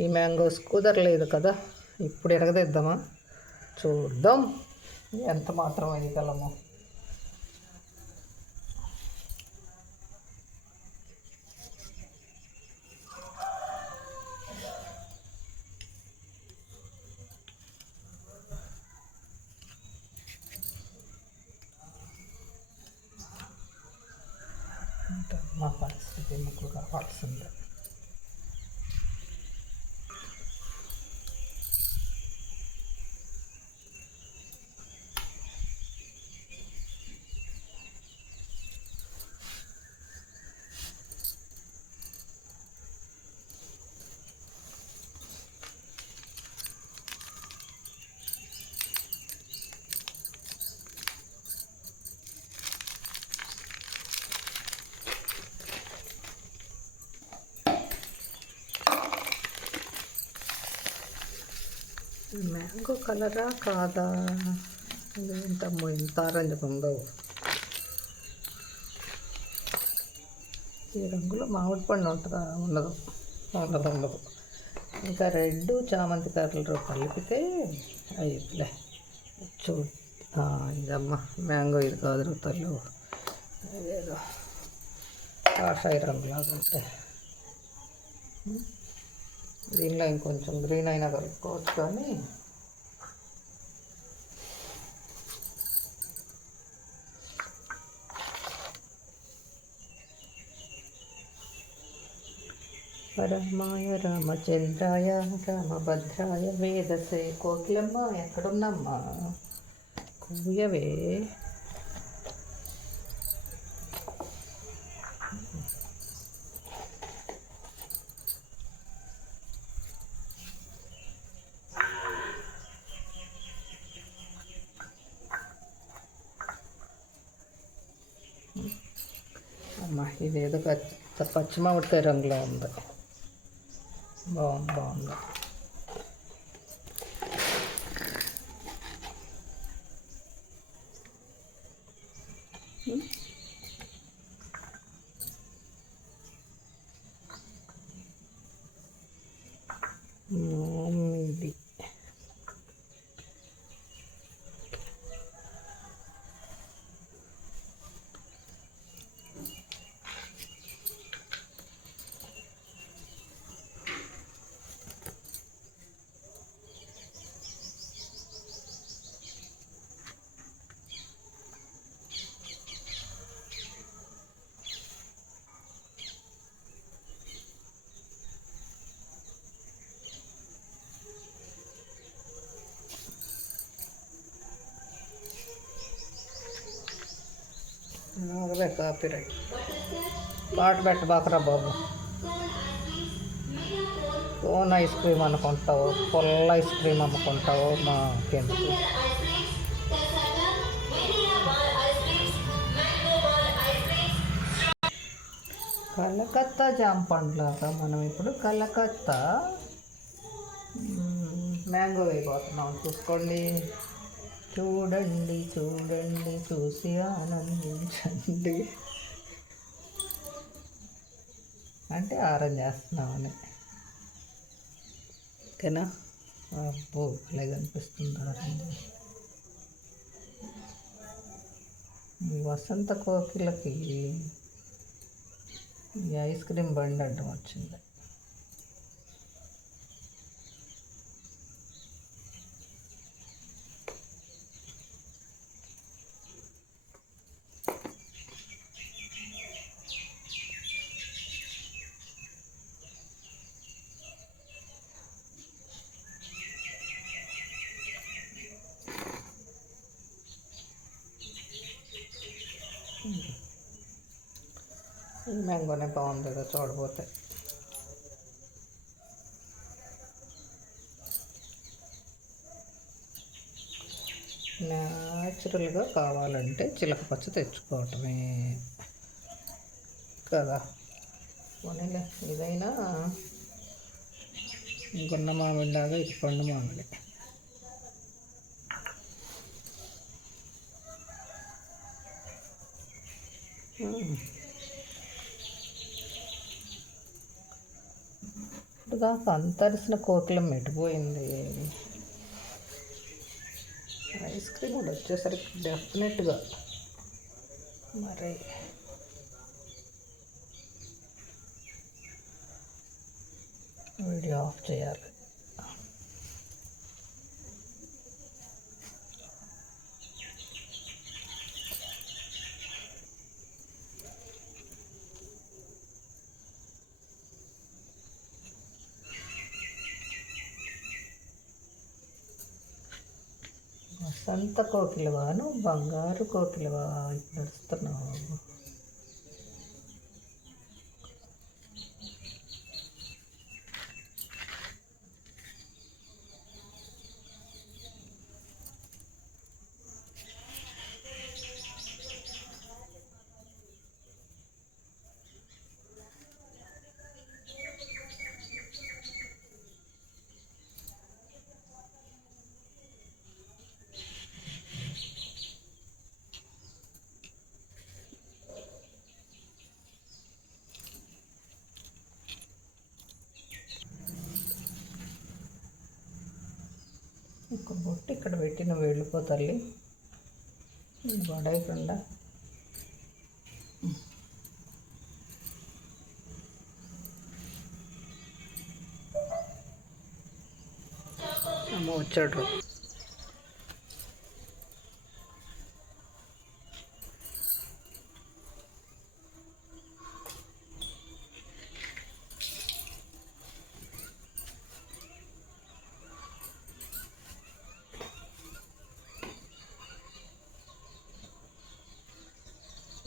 ఈ మ్యాంగోస్ కుదరలేదు కదా, ఇప్పుడు ఎరగదిద్దామా, చూద్దాం ఎంత మాత్రం వేయగలము. మా పరిస్థితి మీకు కావాల్సిందే. మ్యాంగో కలరా కాదా, ఏంటమ్మో ఇంత ఆరెంజ్ ఉందో. ఈ రంగులో మామిడి పండు ఉంటుందా? ఉండదు ఉండదు ఉండదు. ఇంకా రెడ్ చామంతి కలర్ కలిపితే అయిపోలే. చూ ఇదమ్మా మ్యాంగో, ఇది కాదు తల్లు, అదేదో కాషాయ రంగులాగా ఉంటాయి. దీనిలో ఇంకొంచెం గ్రీన్ అయినా కలుపుకోవచ్చు, కానీ పరమాయ రామచంద్రాయ రామభద్రాయ వేదసే. కోకిలమ్మ ఎక్కడున్నమ్మా, కూయవే. అమ్మా ఇదేదో పచ్చి మామిడికాయ రంగులో ఉంది, బాగుంది బాగుంది. ఇది కాపీరైట్. పాట పెట్టబాకరా బాబు. కోన్ ఐస్ క్రీమ్ అనుకుంటావు, పొల్ల ఐస్ క్రీమ్ అమ్ముకుంటావు, మాకెందుకు. కలకత్తా జామ పండ్లాగా మనం ఇప్పుడు కలకత్తా మ్యాంగో వేయబోతున్నాం, చూసుకోండి. చూడండి చూడండి చూసి ఆనందించండి. అంటే ఆరెంజ్ చేస్తున్నామని, ఓకేనా? అబ్బో అలాగే కనిపిస్తుంది ఆరెంజ్. ఈ వసంత కోకిలకి ఈ ఐస్ క్రీమ్ బండి అడ్డం వచ్చింది. ఈ మ్యాంగోనే బాగుంది కదా చూడబోతే. న్యాచురల్గా కావాలంటే చిలక పచ్చ తెచ్చుకోవటమే కదా. పోనీలే, ఇదైనా గున్న మామిడిలాగా ఇది పండు మామిడి. దాకా అంతరిసిన కోకిలం మెట్టిపోయింది. ఐస్ క్రీమ్ కూడా వచ్చేసరికి డెఫినెట్గా మరి వీడియో ఆఫ్ చేయాలి. వసంత కోకిలవాను బంగారు కోకిలవా ఇప్పుడు నడుస్తున్నావు. ఒక బొట్టు ఇక్కడ పెట్టి నువ్వు వెళ్ళిపో తల్లి, పడేయకుండా. అమ్మ వచ్చాడు.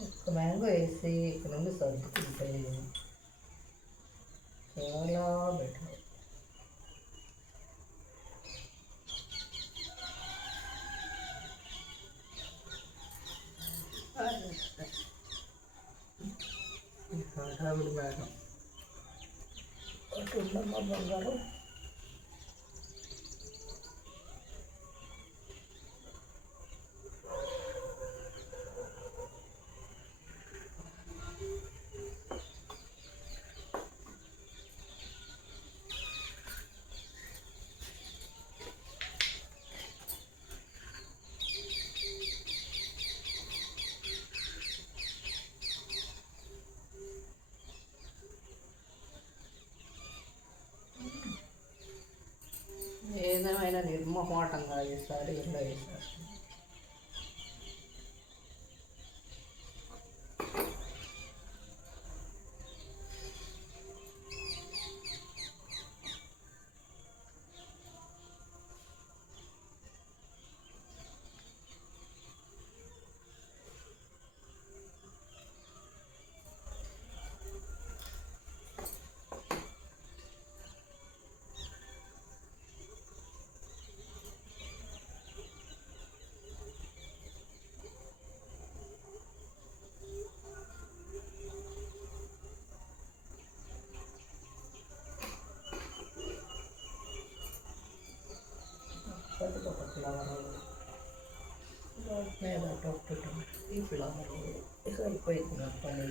ఒక మ్యాంగో వేసి ఇక్కడ నుండి సర్దుకుంటే చాలా బెటర్. హడావిడి మేడం అటు ఉందమ్మా బంగారం. ఏదేమైనా నిర్మోహమాటంగా ఈసారి ఇలా వేసారు. ఒక ఫ్లవర్ మీద ఒకటి ఈ ఫ్లవర్ సరిపోయింది నా పని.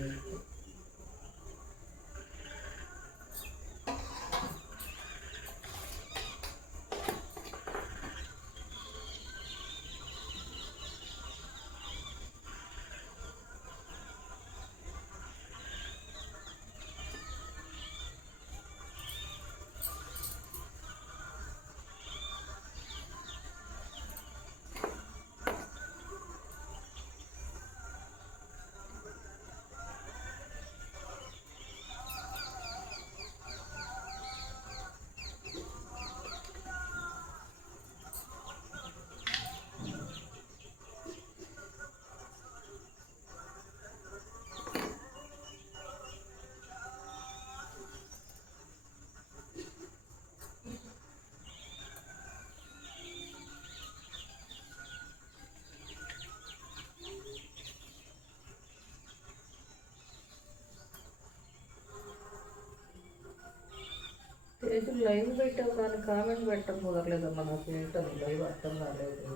తేజు లైవ్ పెట్టావు కానీ కామెంట్ పెట్టడం కుదరలేదమ్మా. నాకు ఏంటో లైవ్ అర్థం కాలేదు.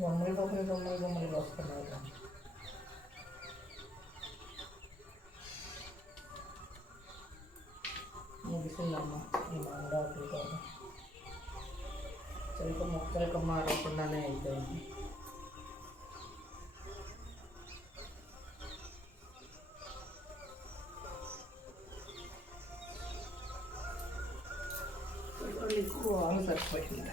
బొమ్మలు వస్తున్నారు. ముగిసిందమ్మ ఈ మామిడాకులతో. చిలక మారకుండానే అయిపోయింది. ఎక్కువ సరిపోయింది.